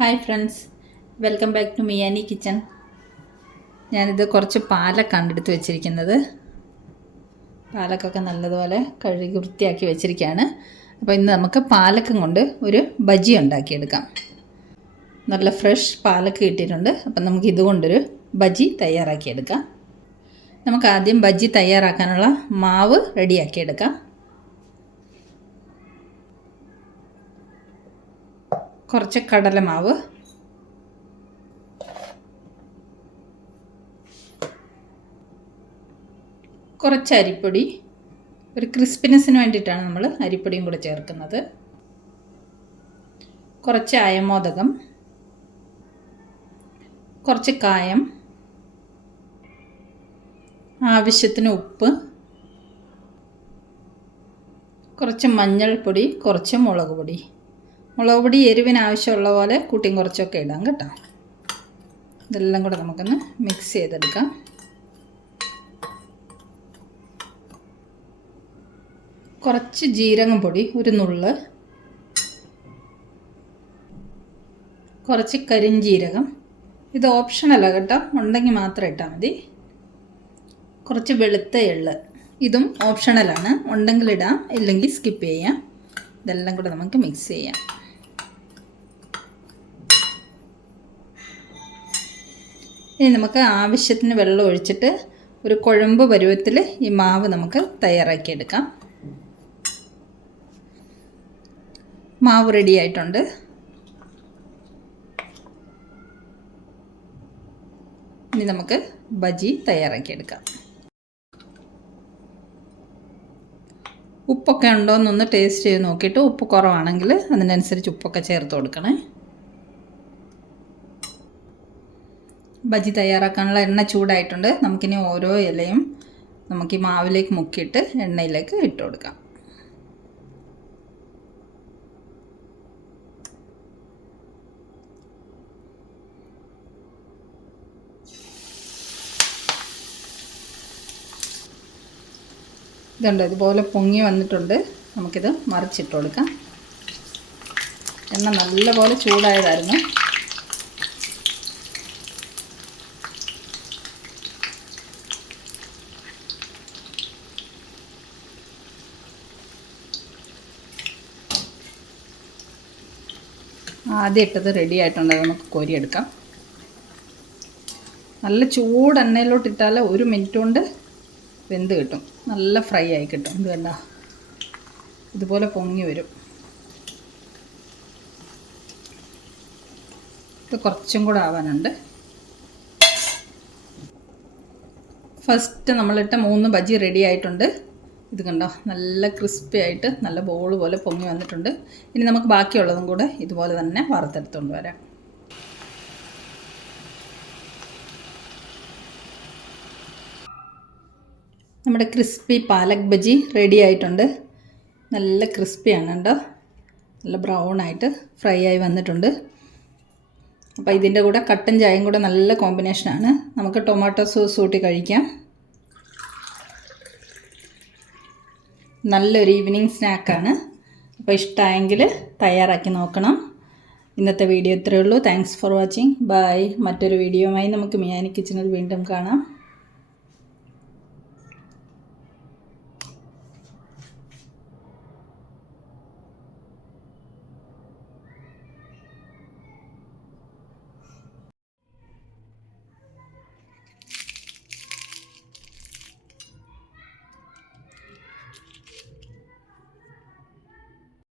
Hi friends, welcome back to മിയാനി kitchen. ഞാനിത് കുറച്ച് പാലക്കാണ് എടുത്ത് വെച്ചിരിക്കുന്നത്. പാലക്കൊക്കെ നല്ലതുപോലെ കഴുകി വൃത്തിയാക്കി വെച്ചിരിക്കുകയാണ്. അപ്പോൾ ഇന്ന് നമുക്ക് പാലക്കം കൊണ്ട് ഒരു ബജി ഉണ്ടാക്കിയെടുക്കാം. നല്ല ഫ്രഷ് പാലക്ക് കിട്ടിയിട്ടുണ്ട്. അപ്പം നമുക്ക് ഇതുകൊണ്ടൊരു ബജി തയ്യാറാക്കിയെടുക്കാം. നമുക്ക് ആദ്യം ബജി തയ്യാറാക്കാനുള്ള മാവ് റെഡിയാക്കിയെടുക്കാം. കുറച്ച് കടലമാവ്, കുറച്ച് അരിപ്പൊടി, ഒരു ക്രിസ്പിനെസ്സിന് വേണ്ടിയിട്ടാണ് നമ്മൾ അരിപ്പൊടിയും കൂടെ ചേർക്കുന്നത്. കുറച്ച് അയമോദകം, കുറച്ച് കായം, ആവശ്യത്തിന് ഉപ്പ്, കുറച്ച് മഞ്ഞൾപ്പൊടി, കുറച്ച് മുളക് പൊടി. മുളക് പൊടി എരിവിന് ആവശ്യമുള്ള പോലെ കൂട്ടിയും കുറച്ചൊക്കെ ഇടാം കേട്ടോ. ഇതെല്ലാം കൂടെ നമുക്കൊന്ന് മിക്സ് ചെയ്തെടുക്കാം. കുറച്ച് ജീരകം പൊടി, ഒരു നുള്ള്, കുറച്ച് കരിഞ്ജീരകം. ഇത് ഓപ്ഷനല്ല കേട്ടോ, ഉണ്ടെങ്കിൽ മാത്രം ഇട്ടാൽ മതി. കുറച്ച് വെളുത്ത എള്ള്, ഇതും ഓപ്ഷണലാണ്. ഉണ്ടെങ്കിൽ ഇടാം, ഇല്ലെങ്കിൽ സ്കിപ്പ് ചെയ്യാം. ഇതെല്ലാം കൂടെ നമുക്ക് മിക്സ് ചെയ്യാം. ഇനി നമുക്ക് ആവശ്യത്തിന് വെള്ളം ഒഴിച്ചിട്ട് ഒരു കുഴമ്പ് പരുവത്തിൽ ഈ മാവ് നമുക്ക് തയ്യാറാക്കിയെടുക്കാം. മാവ് റെഡി ആയിട്ടുണ്ട്. ഇനി നമുക്ക് ബജി തയ്യാറാക്കിയെടുക്കാം. ഉപ്പൊക്കെ ഉണ്ടോ എന്നൊന്ന് ടേസ്റ്റ് ചെയ്ത് നോക്കിയിട്ട് ഉപ്പ് കുറവാണെങ്കിൽ അതിനനുസരിച്ച് ഉപ്പൊക്കെ ചേർത്ത് കൊടുക്കണേ. ബജി തയ്യാറാക്കാനുള്ള എണ്ണ ചൂടായിട്ടുണ്ട്. നമുക്കിനി ഓരോ ഇലയും നമുക്ക് ഈ മാവിലേക്ക് മുക്കിയിട്ട് എണ്ണയിലേക്ക് ഇട്ട് കൊടുക്കാം. ഇതുണ്ട്, ഇതുപോലെ പൊങ്ങി വന്നിട്ടുണ്ട്. നമുക്കിത് മറിച്ചിട്ട് കൊടുക്കാം. എണ്ണ നല്ലപോലെ ചൂടായതായിരുന്നു. ആദ്യം ഇട്ടത് റെഡി ആയിട്ടുണ്ട്. നമുക്ക് കോരിയെടുക്കാം. നല്ല ചൂട് എണ്ണയിലോട്ട് ഇട്ടാൽ 1 മിനിറ്റ് കൊണ്ട് വെന്ത് കിട്ടും. നല്ല ഫ്രൈ ആയി കിട്ടും. ഇത് കണ്ട ഇതുപോലെ പൊങ്ങി വരും. ഇത് കുറച്ചും കൂടെ ആവാനുണ്ട്. ഫസ്റ്റ് നമ്മളിട്ട 3 ബജി റെഡി ആയിട്ടുണ്ട്. ഇത് കണ്ടോ, നല്ല ക്രിസ്പി ആയിട്ട് നല്ല ബോൾ പോലെ പൊങ്ങി വന്നിട്ടുണ്ട്. ഇനി നമുക്ക് ബാക്കിയുള്ളതും കൂടെ ഇതുപോലെ തന്നെ വറുത്തെടുത്തുകൊണ്ട് വരാം. നമ്മുടെ ക്രിസ്പി പാലക് ബജി റെഡി ആയിട്ടുണ്ട്. നല്ല ക്രിസ്പിയാണ് കേട്ടോ. നല്ല ബ്രൗൺ ആയിട്ട് ഫ്രൈ ആയി വന്നിട്ടുണ്ട്. അപ്പോൾ ഇതിൻ്റെ കൂടെ കട്ടൻ ചായയും കൂടെ നല്ല കോമ്പിനേഷനാണ്. നമുക്ക് ടൊമാറ്റോ സോസ് കൂട്ടി കഴിക്കാം. നല്ലൊരു ഈവനിങ് സ്നാക്കാണ്. അപ്പോൾ ഇഷ്ടമായെങ്കിൽ തയ്യാറാക്കി നോക്കണം. ഇന്നത്തെ വീഡിയോ ഇത്രയേ ഉള്ളൂ. Thanks for watching. ബൈ. മറ്റൊരു വീഡിയോയുമായി നമുക്ക് മിയാനി കിച്ചണിൽ വീണ്ടും കാണാം.